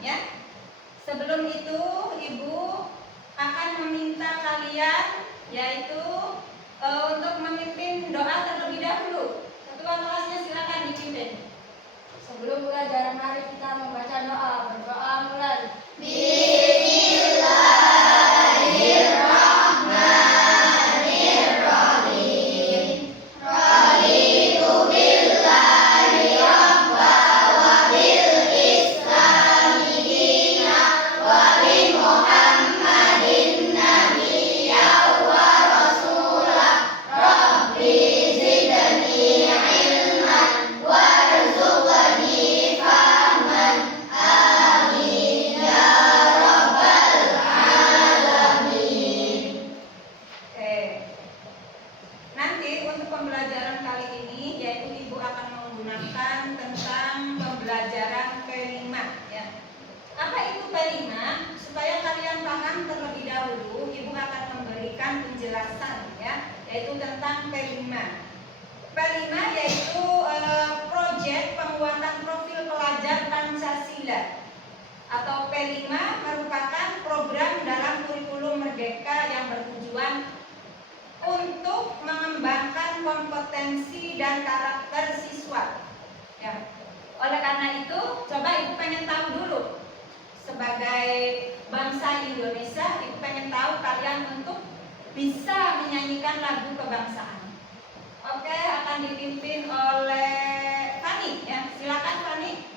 ya. Sebelum itu Ibu akan meminta kalian yaitu untuk memimpin doa terlebih dahulu. Ketua kelasnya silakan dipimpin. Sebelum pelajaran mari kita membaca doa. Berdoa mulai. Bismillahirrahmanirrahim. Raditu billahi rabba wa bil islami dina wa bi Muhammadin nabiyya wa rasulah. Rabbi zidni ilman warzuqni fahman. Amin ya rabbal alamin. Oke. Nanti untuk pembelajaran kali ini yaitu Ibu akan menggunakan tentang pembelajaran P5 ya. Apa itu P5? Supaya kalian paham terlebih dahulu, Ibu akan memberikan penjelasan ya, yaitu tentang P5. P5 yaitu proyek penguatan profil pelajar Pancasila. Atau P5 merupakan program dalam kurikulum Merdeka yang bertujuan untuk mengembangkan kompetensi dan karakter siswa. Ya. Oleh karena itu, coba Ibu pengen tahu dulu sebagai bangsa Indonesia, Ibu pengen tahu kalian untuk bisa menyanyikan lagu kebangsaan. Oke, akan dipimpin oleh Fani ya. Silakan Fani.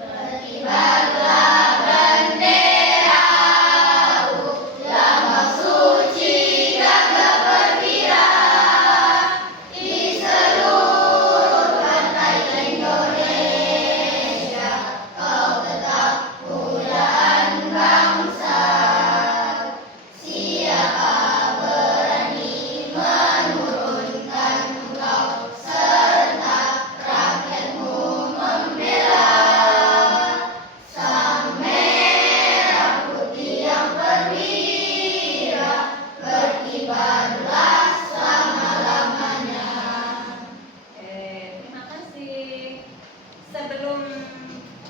Berkibarlah benderamu, lambang suci gagah perwira di seluruh pantai Indonesia. Kau tetap pujaan bangsa. Siapa berani menurunkan kau serta rakyatmu membela? Sang merah putih yang perwira, berkibarlah selama-lamanya. Terima kasih. Sebelum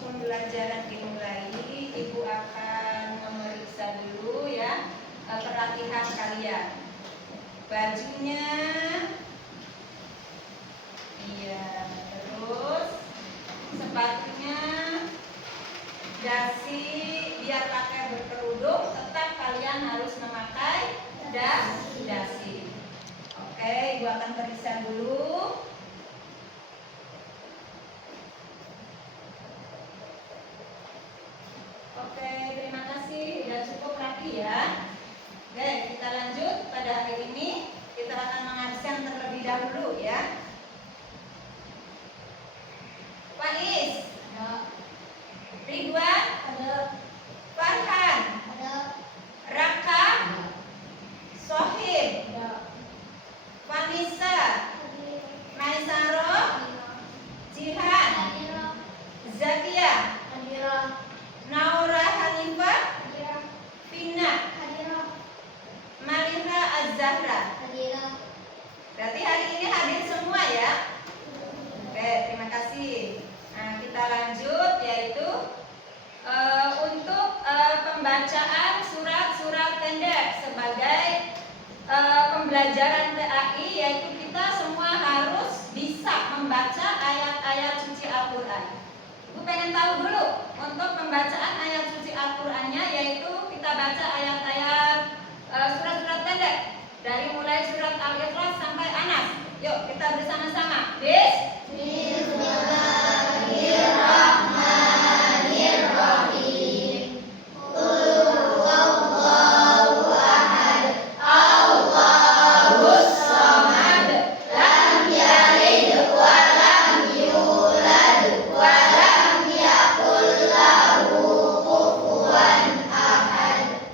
pembelajaran dimulai, Ibu akan memeriksa dulu ya pelatihan kalian. Bajunya, iya, terus sepatunya, dasi biar pakai berkerudung, tetap kalian harus memakai dasi. Oke, Ibu akan periksa dulu. Oke, terima kasih. Sudah cukup rapi ya. Oke, kita lanjut. Pada hari ini kita akan mengabsen terlebih dahulu ya. Faiz, Ridwan, Farhan, Raka, Sohib, Vanessa, Maisaro, Jihan, Zakia, Naura Hanifah, Vina, Marina Az-Zahra. Berarti hari ini hadir semua ya. Oke, terima kasih. Nah, kita lanjut yaitu untuk pembacaan surat-surat pendek sebagai pembelajaran PAI, yaitu kita semua harus bisa membaca ayat-ayat suci Al-Quran. Ibu pengen tahu dulu untuk pembacaan ayat suci Al-Qurannya, yaitu kita baca ayat-ayat surat-surat pendek dari mulai surat Al-Ikhlas sampai Anas. Yuk kita bersama-sama. Bismillahirrahmanirrahim. Qul huwallahu ahad, Allahus samad, lam yalid wa lam yulad wa lam yakul lahu kufuwan ahad.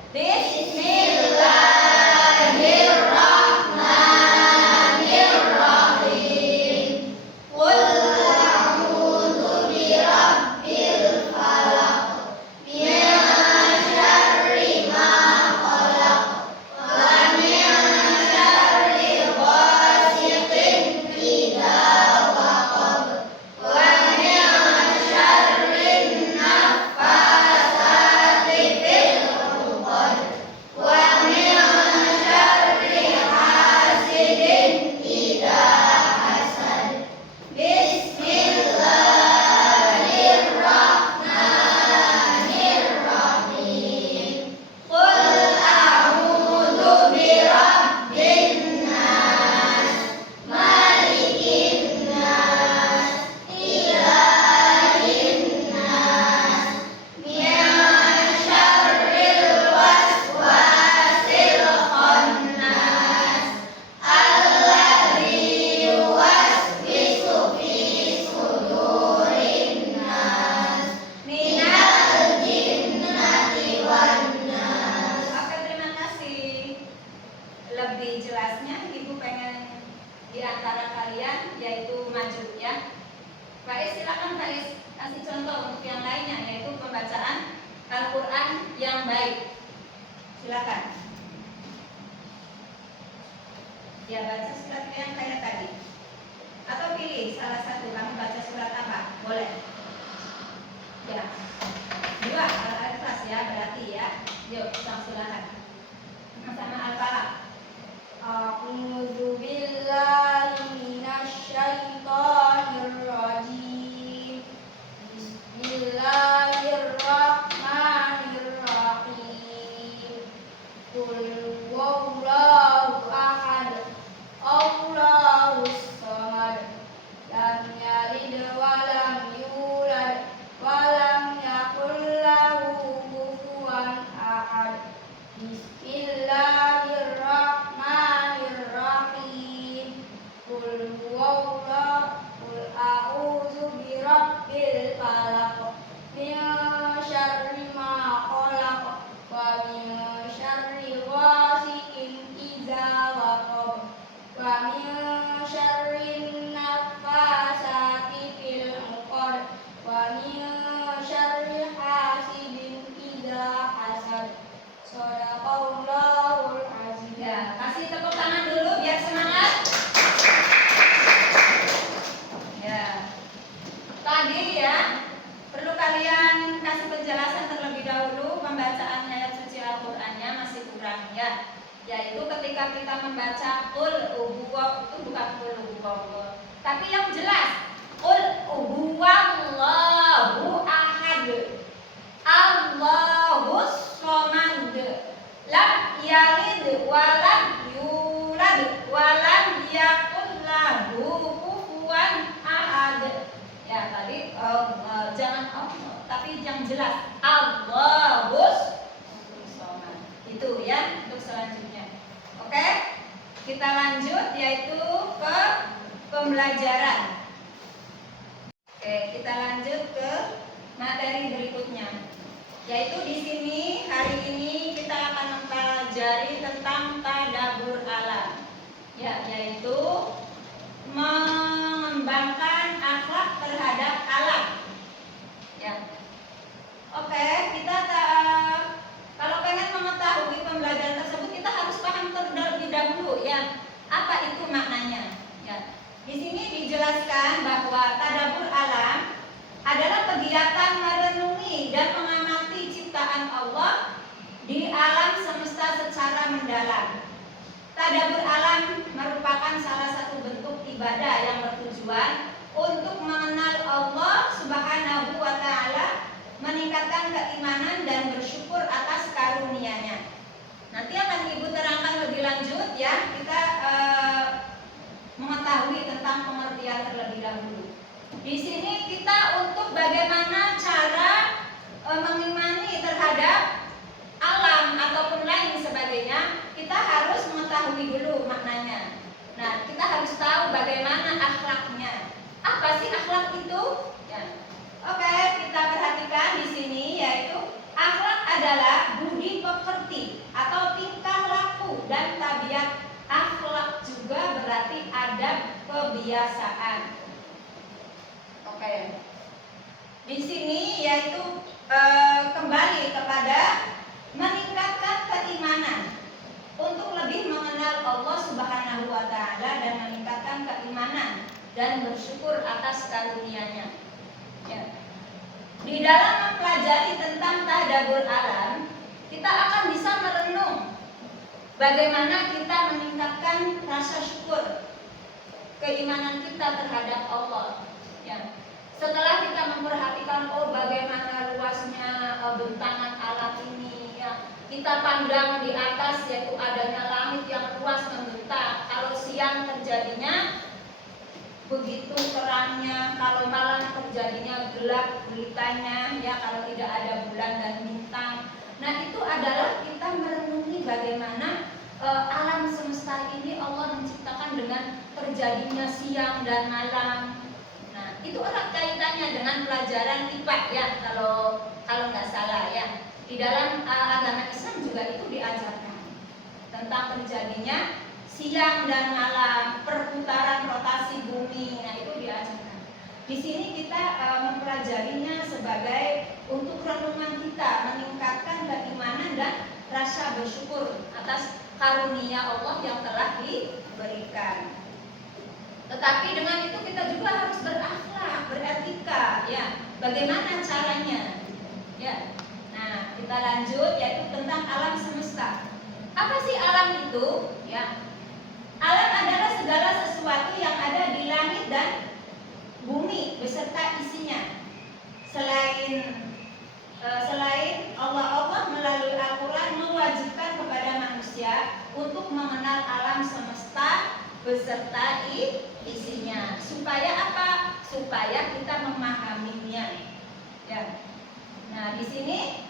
lebih jelasnya, Ibu pengen di antara kalian yaitu maju ya. Faiz, silakan Faiz kasih contoh untuk yang lainnya, yaitu pembacaan Al-Quran yang baik. Silakan. Ya, baca surat yang kayak tadi. Atau pilih salah satu, kamu baca surat apa? Boleh. Ya. Dua, Al-Ikhlas ya, berarti ya. Yuk, silakan. Sama Al-Falaq. A'udzu billahi minasy syaithanir rajim. Bismillahirrahmanirrahim. Qul huwallahu ahad. Allahus samad. Lam yalid wa lam yulad wa lam yakul lahu kufuwan ahad. Bismillahirrahmanirrahim. Qul huwallahu, qul a'udzu birabbil falaq, min syarri ma khalaq, wa min syarri ghasiqin idza waqab, wa min syarri naffasati fil 'uqad, wa min syarri hasidin idza hasad. Shadaqallahul azim. Ya, kasih tepuk tangan dulu biar semangat. Ya. Tadi ya, perlu kalian kasih penjelasan terlebih dahulu pembacaan ayat suci Al-Qur'annya masih kurang ya. Yaitu ketika kita membaca qul huwa, itu bukan qul huwa, tapi yang jelas qul huwallahu ahad. Allahus samad. Lam yalid wa lam yulad wa lam yakul lahu kufuwan ahad. Ya, tadi jangan tapi yang jelas Allahus samad. Itu ya untuk selanjutnya. Oke? Kita lanjut yaitu ke pembelajaran. Oke, kita lanjut ke materi berikutnya. Yaitu di sini hari ini kita akan mempelajari tentang tadabbur alam. Ya, yaitu mengembangkan akhlak terhadap alam. Ya. Oke, kita kalau pengen mengetahui pembelajaran tersebut kita harus paham terlebih dahulu ya. Apa itu maknanya? Ya. Di sini dijelaskan bahwa tadabbur alam adalah kegiatan merenungi dan mengamati ciptaan Allah di alam semesta secara mendalam. Tadabbur alam merupakan salah satu bentuk ibadah yang bertujuan untuk mengenal Allah Subhanahu wa Ta'ala, meningkatkan keimanan dan bersyukur atas karunia-Nya. Nanti akan Ibu terangkan lebih lanjut ya. Kita mengetahui tentang pengertian terlebih dahulu. Di sini kita untuk bagaimana cara mengimani terhadap alam ataupun lain sebagainya, kita harus mengetahui dulu maknanya. Nah, kita harus tahu bagaimana akhlaknya. Apa sih akhlak itu? Ya. Oke, kita perhatikan di sini yaitu akhlak adalah budi pekerti atau tingkah laku dan tabiat. Akhlak juga berarti adab kebiasaan. Oke. Di sini yaitu kembali kepada meningkatkan keimanan untuk lebih mengenal Allah Subhanahu wa Ta'ala dan meningkatkan keimanan dan bersyukur atas karunia-Nya. Ya. Di dalam mempelajari tentang tadabbur alam, kita akan bisa merenung bagaimana kita meningkatkan rasa syukur, keimanan kita terhadap Allah. Ya. Setelah kita memperhatikan bagaimana luasnya bentangan alam ini, ya, kita pandang di atas yaitu adanya langit yang luas membentang. Kalau siang terjadinya begitu terangnya, kalau malam terjadinya gelap gulitanya, ya, kalau tidak ada bulan dan bintang. Nah, itu adalah kita merenungi bagaimana alam semesta ini Allah menciptakan dengan terjadinya siang dan malam. Nah, itu erat kaitannya dengan pelajaran IPA ya, kalau nggak salah ya. Di dalam agama Islam juga itu diajarkan tentang terjadinya siang dan malam, perputaran rotasi bumi. Nah, itu diajarkan. Di sini kita mempelajarinya sebagai untuk renungan kita, meningkatkan keimanan dan rasa bersyukur atas karunia Allah yang telah diberikan. Tetapi dengan itu kita juga harus berakhlak, beretika, ya. Bagaimana caranya? Ya. Nah, kita lanjut yaitu tentang alam semesta. Apa sih alam itu? Ya. Alam adalah segala sesuatu yang ada di langit dan bumi beserta isinya. Selain Allah melalui Al-Quran mewajibkan kepada manusia untuk mengenal alam semesta beserta isinya. Supaya apa? Supaya kita memahaminya. Ya. Nah, di sini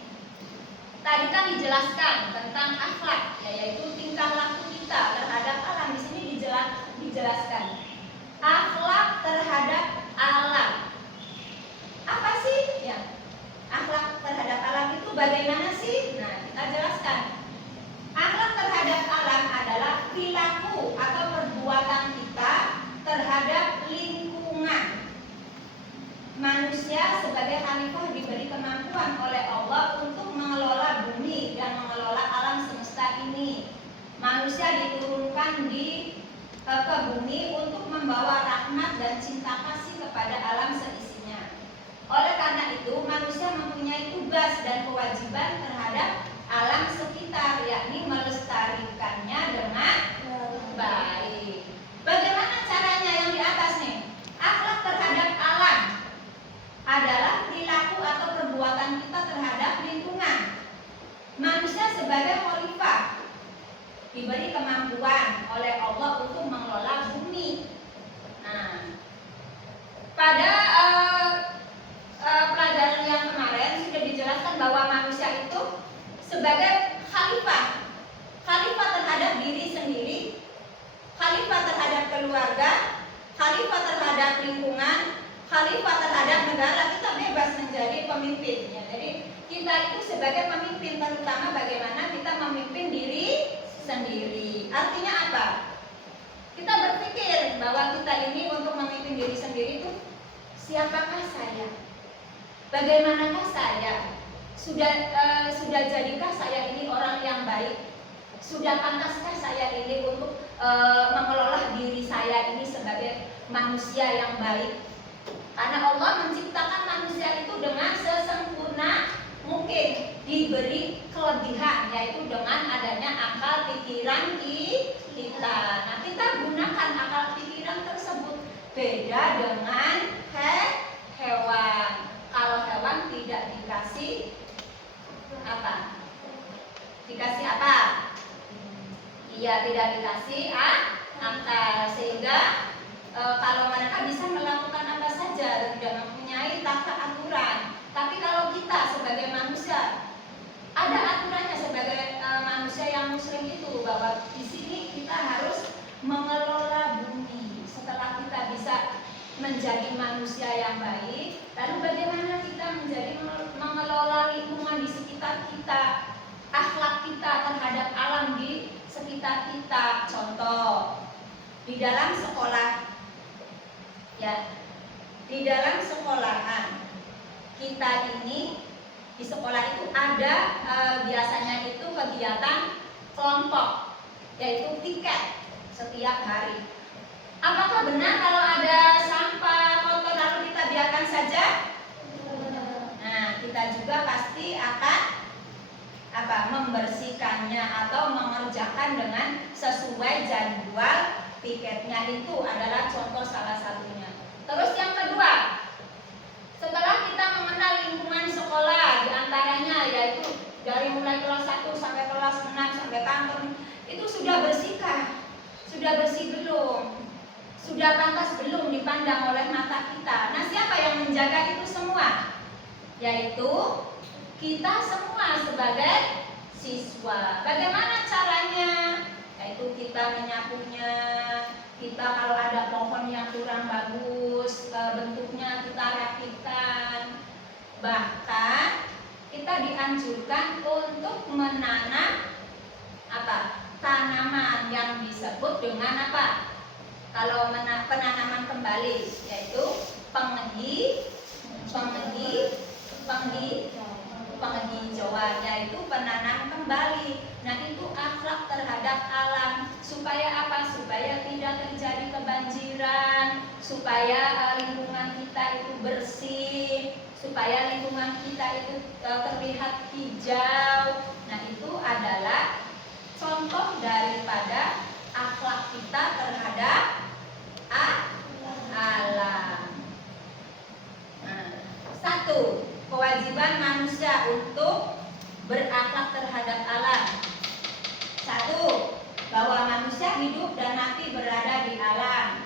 tadi kan dijelaskan tentang akhlak, yaitu tingkah laku kita terhadap alam. Di sini dijelaskan akhlak terhadap alam. Apa sih? Ya. Akhlak terhadap alam itu bagaimana sih? Nah, kita jelaskan. Akhlak terhadap alam adalah perilaku atau perbuatan kita terhadap lingkungan. Manusia sebagai khalifah diberi kemampuan oleh Allah untuk mengelola bumi dan mengelola alam semesta ini. Manusia diturunkan ke bumi untuk membawa rahmat dan cinta kasih kepada alam seisinya. Oleh karena itu, manusia mempunyai tugas dan kewajiban terhadap alam sekitar, yakni melestarikannya dengan baik. Bagaimana caranya yang di atas nih? Akhlak terhadap alam adalah perilaku atau perbuatan kita terhadap lingkungan. Manusia sebagai khalifah diberi kemampuan oleh Allah untuk mengelola bumi. Nah, pada pelajaran yang kemarin sudah dijelaskan bahwa manusia itu sebagai khalifah terhadap diri sendiri, khalifah terhadap keluarga, khalifah terhadap lingkungan, khalifah terhadap negara. Kita bebas menjadi pemimpin, ya. Jadi kita itu sebagai pemimpin, terutama bagaimana kita memimpin diri sendiri. Artinya apa? Kita berpikir bahwa kita ini untuk memimpin diri sendiri itu siapakah saya? Bagaimanakah saya? Sudah jadikah saya ini orang yang baik? Sudah pantaskah saya ini untuk mengelola diri saya ini sebagai manusia yang baik? Karena Allah menciptakan manusia itu dengan sesempurna mungkin, diberi kelebihan yaitu dengan adanya akal pikiran kita. Nah, kita gunakan akal pikiran tersebut. Beda dengan hewan. Kalau hewan tidak dikasih apa? Dikasih apa? Iya, tidak dikasih akal, sehingga kalau mereka bisa melakukan apa saja dan tidak mempunyai tata aturan. Tapi kalau kita sebagai manusia ada aturannya sebagai manusia yang muslim itu, bahwa di sini kita harus mengelola bumi. Setelah kita bisa menjadi manusia yang baik, lalu bagaimana kita menjadi mengelola lingkungan di sekitar kita, akhlak kita terhadap alam di sekitar kita. Contoh, di dalam sekolah, ya, di dalam sekolahan kita ini, di sekolah itu ada biasanya itu kegiatan kelompok, yaitu piket setiap hari. Apakah benar kalau ada sampah kotor lalu kita biarkan saja? Nah, kita juga pasti akan membersihkannya atau mengerjakan dengan sesuai jadwal piketnya. Itu adalah contoh salah satunya. Terus yang kedua, setelah kita mengenal lingkungan sekolah, diantaranya yaitu dari mulai kelas 1 sampai kelas 6 sampai kantor, itu sudah bersihkah? Sudah bersih belum? Sudah pantas belum dipandang oleh mata kita? Nah, siapa yang menjaga itu semua? Yaitu kita semua sebagai siswa. Bagaimana caranya? Yaitu kita menyapunya. Kita kalau ada pohon yang kurang bagus bentuknya, kita rapikan. Bahkan kita dianjurkan untuk menanam tanaman yang bisa disebut dengan apa? Kalau penanaman kembali, yaitu penghijauan, yaitu penanam kembali. Nah, itu akhlak terhadap alam. Supaya apa? Supaya tidak terjadi kebanjiran, supaya lingkungan kita itu bersih, supaya lingkungan kita itu terlihat hijau. Nah, itu adalah contoh daripada akhlak kita terhadap alam. Nah, satu, kewajiban manusia untuk berakhlak terhadap alam. Satu, bahwa manusia hidup dan mati berada di alam,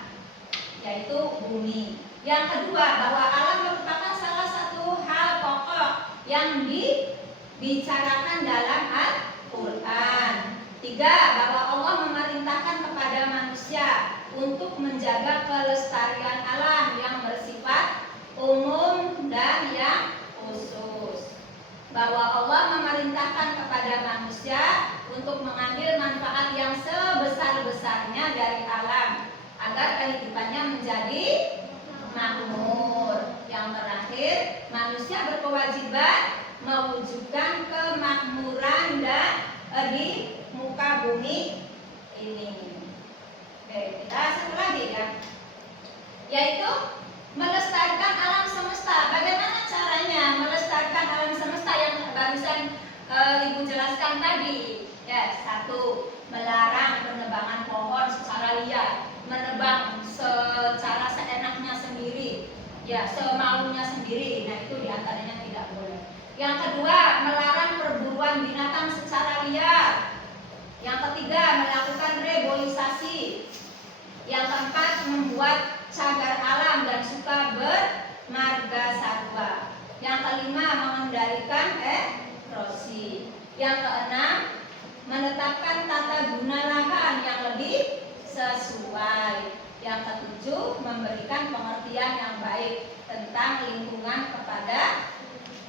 yaitu bumi. Yang kedua, bahwa alam merupakan salah satu hal pokok yang dibicarakan dalam Al-Quran. Tiga, bahwa Allah memerintahkan kepada manusia untuk menjaga kelestarian alam yang bersifat umum dan yang khusus. Bahwa Allah memerintahkan kepada manusia untuk mengambil manfaat yang sebesar-besarnya dari alam agar kehidupannya menjadi makmur. Yang terakhir, manusia berkewajiban mewujudkan kemakmuran dan di muka bumi ini. Oke, kita satu lagi ya, yaitu melestarikan alam semesta. Bagaimana caranya melestarikan alam semesta yang barusan Ibu jelaskan tadi? Ya, satu, melarang penebangan pohon secara liar, menebang secara seenaknya sendiri, ya, semaunya sendiri. Nah, itu diantaranya tidak boleh. Yang kedua, melarang perburuan binatang secara liar. Yang ketiga, melakukan reboisasi. Yang keempat, membuat cagar alam dan suka bermarga satwa. Yang kelima, mengendalikan erosi. Yang keenam, menetapkan tata guna lahan yang lebih sesuai. Yang ketujuh, memberikan pengertian yang baik tentang lingkungan kepada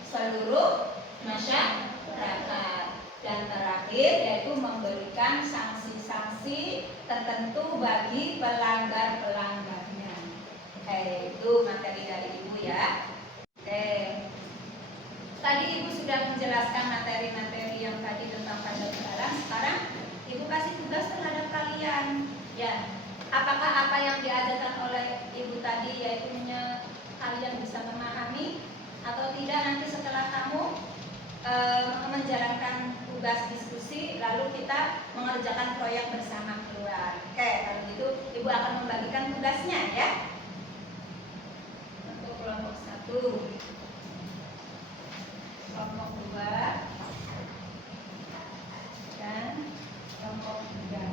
seluruh masyarakat. Dan terakhir, yaitu memberikan sanksi-sanksi tertentu bagi pelanggar-pelanggarnya. Itu materi dari Ibu ya. Tadi Ibu sudah menjelaskan materi-materi yang tadi tentang Pancasila. Sekarang Ibu kasih tugas terhadap kalian. Ya, apakah apa yang diajarkan oleh Ibu tadi, yaitu kalian bisa memahami atau tidak? Nanti setelah kamu menjalankan tugas diskusi, lalu kita mengerjakan proyek bersama keluar. Oke, kalau gitu Ibu akan membagikan tugasnya ya. Untuk kelompok 1, kelompok 2, dan kelompok 3.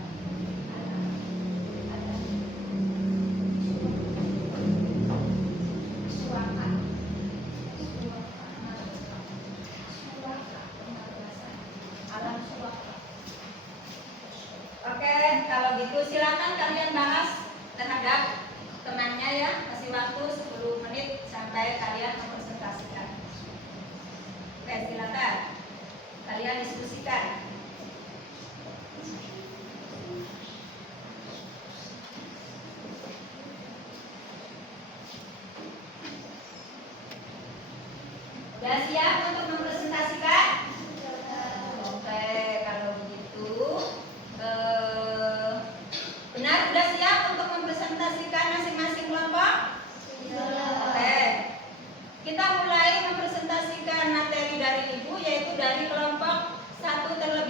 Oke, kalau gitu silakan kalian bahas terhadap temannya ya. Kasih waktu 10 menit sampai kalian mempresentasikan. Oke, silakan kalian diskusikan. Udah siap untuk mempresentasikan? Oke, kalau begitu benar, udah siap untuk mempresentasikan masing-masing kelompok? Oke, kita mulai mempresentasikan materi dari Ibu, yaitu dari kelompok 1 terlebih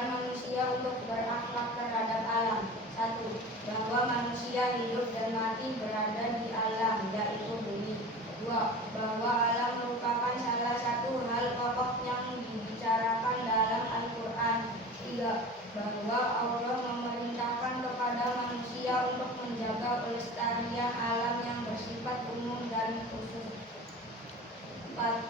mengajarkan manusia untuk berakhlak terhadap alam. 1. Bahwa manusia hidup dan mati berada di alam, yaitu bumi. 2. Bahwa alam merupakan salah satu hal pokok yang dibicarakan dalam Al-Quran. 3. Bahwa Allah memerintahkan kepada manusia untuk menjaga pelestarian alam yang bersifat umum dan khusus. 4.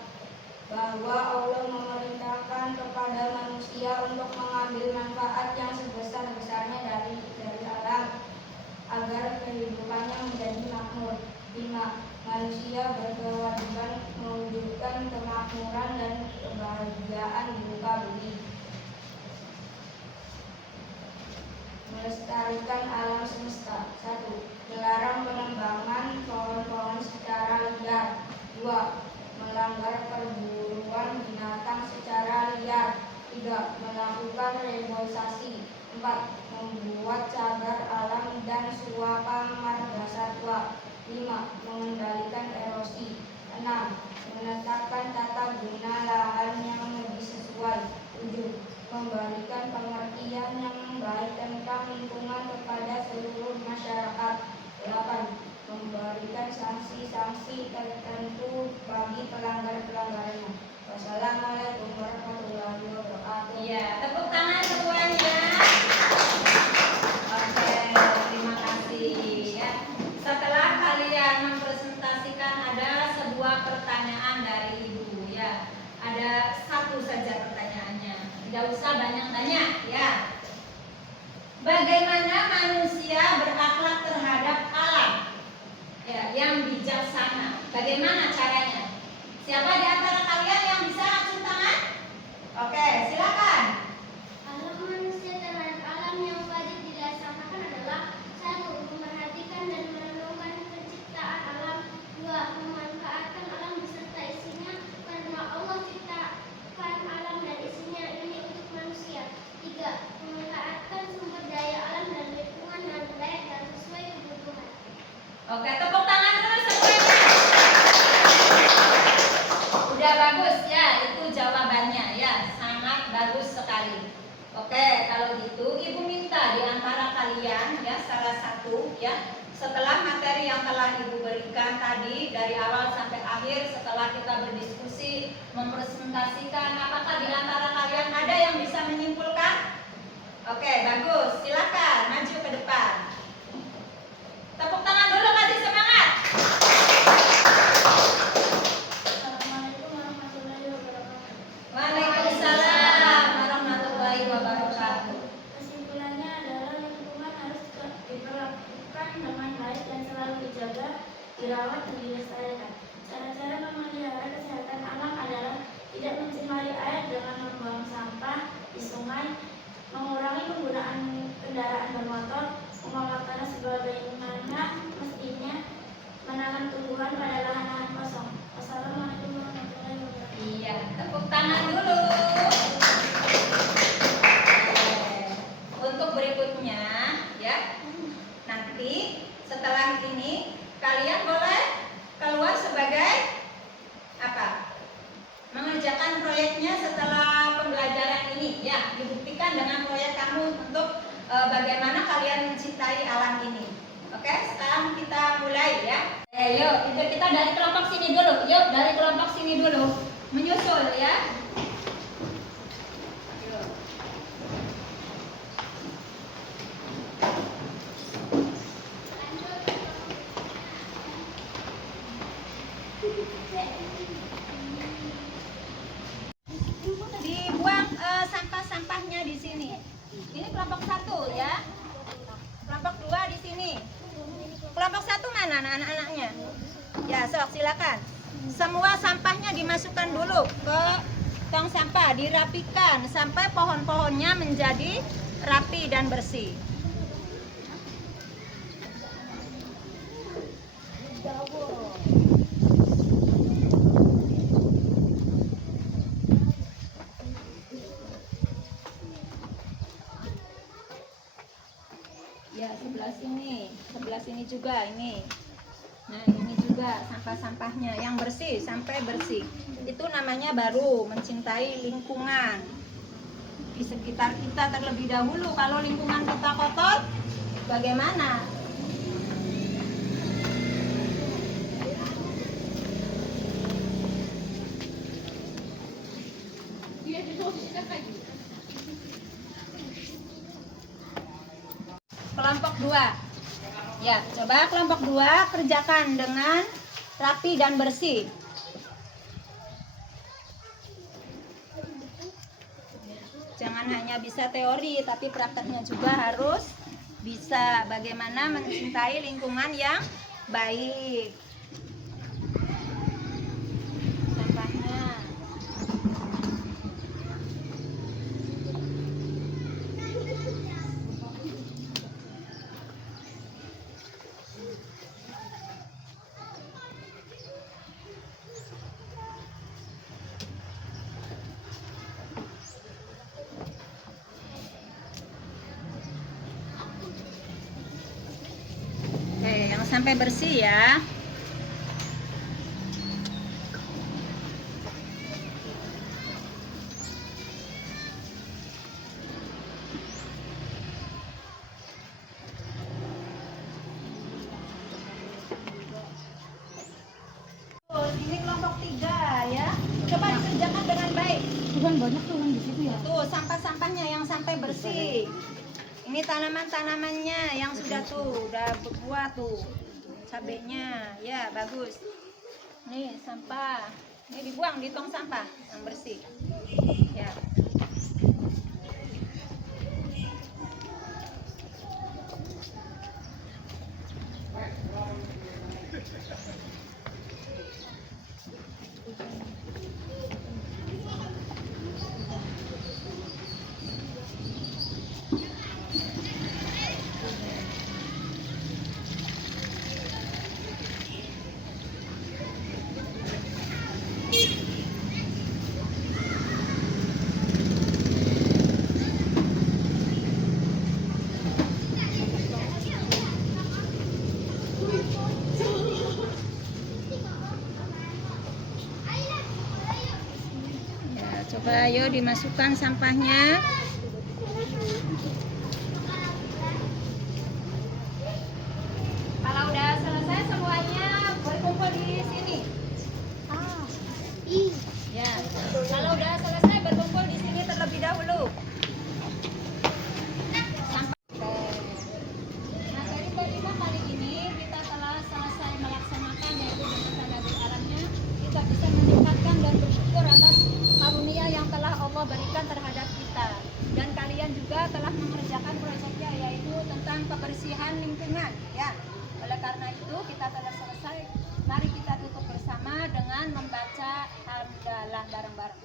Bahwa Allah memerintahkan kepada manusia untuk mengambil manfaat yang sebesar-besarnya dari alam agar kehidupannya menjadi makmur. 5. Manusia berkewajiban mewujudkan kemakmuran dan kebahagiaan di muka bumi. Melestarikan alam semesta. 1. Melarang penebangan pohon-pohon secara liar. 2. Melanggar perburuan binatang secara liar. 3. Melakukan reboisasi. 4. Membuat cagar alam dan suaka marga satwa. 5. Mengendalikan erosi. 6. Menetapkan tata guna lahan yang lebih sesuai. 7. Memberikan pengertian yang baik tentang lingkungan kepada seluruh masyarakat. 8. Memberikan sanksi-sanksi tertentu bagi pelanggar-pelanggarnya. Wassalamualaikum warahmatullahi wabarakatuh. Iya, tepuk tangan semuanya. Oke, terima kasih ya. Setelah kalian mempresentasikan, ada sebuah pertanyaan dari Ibu ya. Ada satu saja pertanyaannya. Tidak usah banyak-banyak ya. Bagaimana manusia berakhlak terhadap alam? Ya, yang bijaksana. Bagaimana caranya? Siapa di antara kalian yang bisa angkat tangan? Oke, silakan. Akhlak manusia terhadap alam yang wajib dilaksanakan adalah 1. Memperhatikan dan merenungkan penciptaan alam. 2. Memanfaatkan alam beserta isinya karena Allah ciptakan alam dan isinya ini untuk manusia. 3. Memanfaatkan sumber daya alam dan lingkungan dengan baik dan sesuai kebutuhan. Oke, tepuk tangan dulu semuanya. Udah bagus ya, itu jawabannya ya, sangat bagus sekali. Oke, kalau gitu Ibu minta di antara kalian ya salah satu ya, setelah materi yang telah Ibu berikan tadi dari awal sampai akhir, setelah kita berdiskusi, mempresentasikan, apakah di antara kalian ada yang bisa menyimpulkan? Oke, bagus. Silakan maju ke depan. Tepuk tangan dulu, kasih semangat. Assalamualaikum warahmatullahi wabarakatuh. Waalaikumsalam warahmatullahi wabarakatuh. Kesimpulannya adalah lingkungan harus diperlakukan dengan baik dan selalu dijaga, dirawat dan dilestarikan. Cara-cara memelihara kesehatan alam adalah tidak mencemari air dengan membuang sampah di sungai, mengurangi penggunaan kendaraan bermotor, mengolah tanah sebagaimana mestinya, menanam tumbuhan pada lahan-lahan kosong. Wassalamualaikum warahmatullahi wabarakatuh. Iya, tepuk tangan dulu. Untuk berikutnya ya, nanti setelah ini kalian boleh keluar sebagai apa? Mengerjakan proyeknya setelah pembelajaran ini ya, dibuktikan dengan proyek kamu untuk bagaimana kalian mencintai alam ini. Oke, sekarang kita mulai ya. Yuk, kita dari kelompok sini dulu. Yuk, dari kelompok sini dulu. Menyusul ya. Yuk. Dibuang sampah-sampahnya di sini. Ini kelompok 1 ya. Kelompok 2 di sini. Kelompok 1 mana anak-anaknya? Ya, sok silakan. Semua sampahnya dimasukkan dulu ke tong sampah, dirapikan sampai pohon-pohonnya menjadi rapi dan bersih. Ya, sebelah sini juga ini. Nah, ini juga sampah-sampahnya yang bersih sampai bersih. Itu namanya baru mencintai lingkungan. memperbaiki sekitar kita terlebih dahulu. Kalau lingkungan kita kotor, bagaimana? Kelompok 2. Ya, coba kelompok 2 kerjakan dengan rapi dan bersih. Jangan hanya bisa teori, tapi prakteknya juga harus bisa. Bagaimana mencintai lingkungan yang baik. Sampahnya. Oke, yang sampai bersih ya. Ini kelompok 3 ya. Coba dikerjakan dengan baik. Tuhan banyak tuh di situ ya. Tuh, sampah-sampahnya yang sampai bersih. Ini tanaman-tanamannya yang sudah berbuah tuh. Cabenya, ya bagus. Nih sampah. Ini dibuang di tong sampah yang bersih. Ya. Coba ayo dimasukkan sampahnya. Kalau udah selesai semuanya berkumpul di sini. Ya, kalau udah selesai berkumpul di sini terlebih dahulu. Nah, dari kelima kali ini kita telah selesai melaksanakan yaitu bertanda alamnya. Kita bisa meningkatkan dan bersyukur atas karunia yang telah Allah berikan terhadap kita. Dan kalian juga telah mengerjakan proyeknya yaitu tentang kebersihan lingkungan. Ya, oleh karena itu kita telah selesai. Mari kita tutup bersama dengan membaca hamdalah bareng-bareng.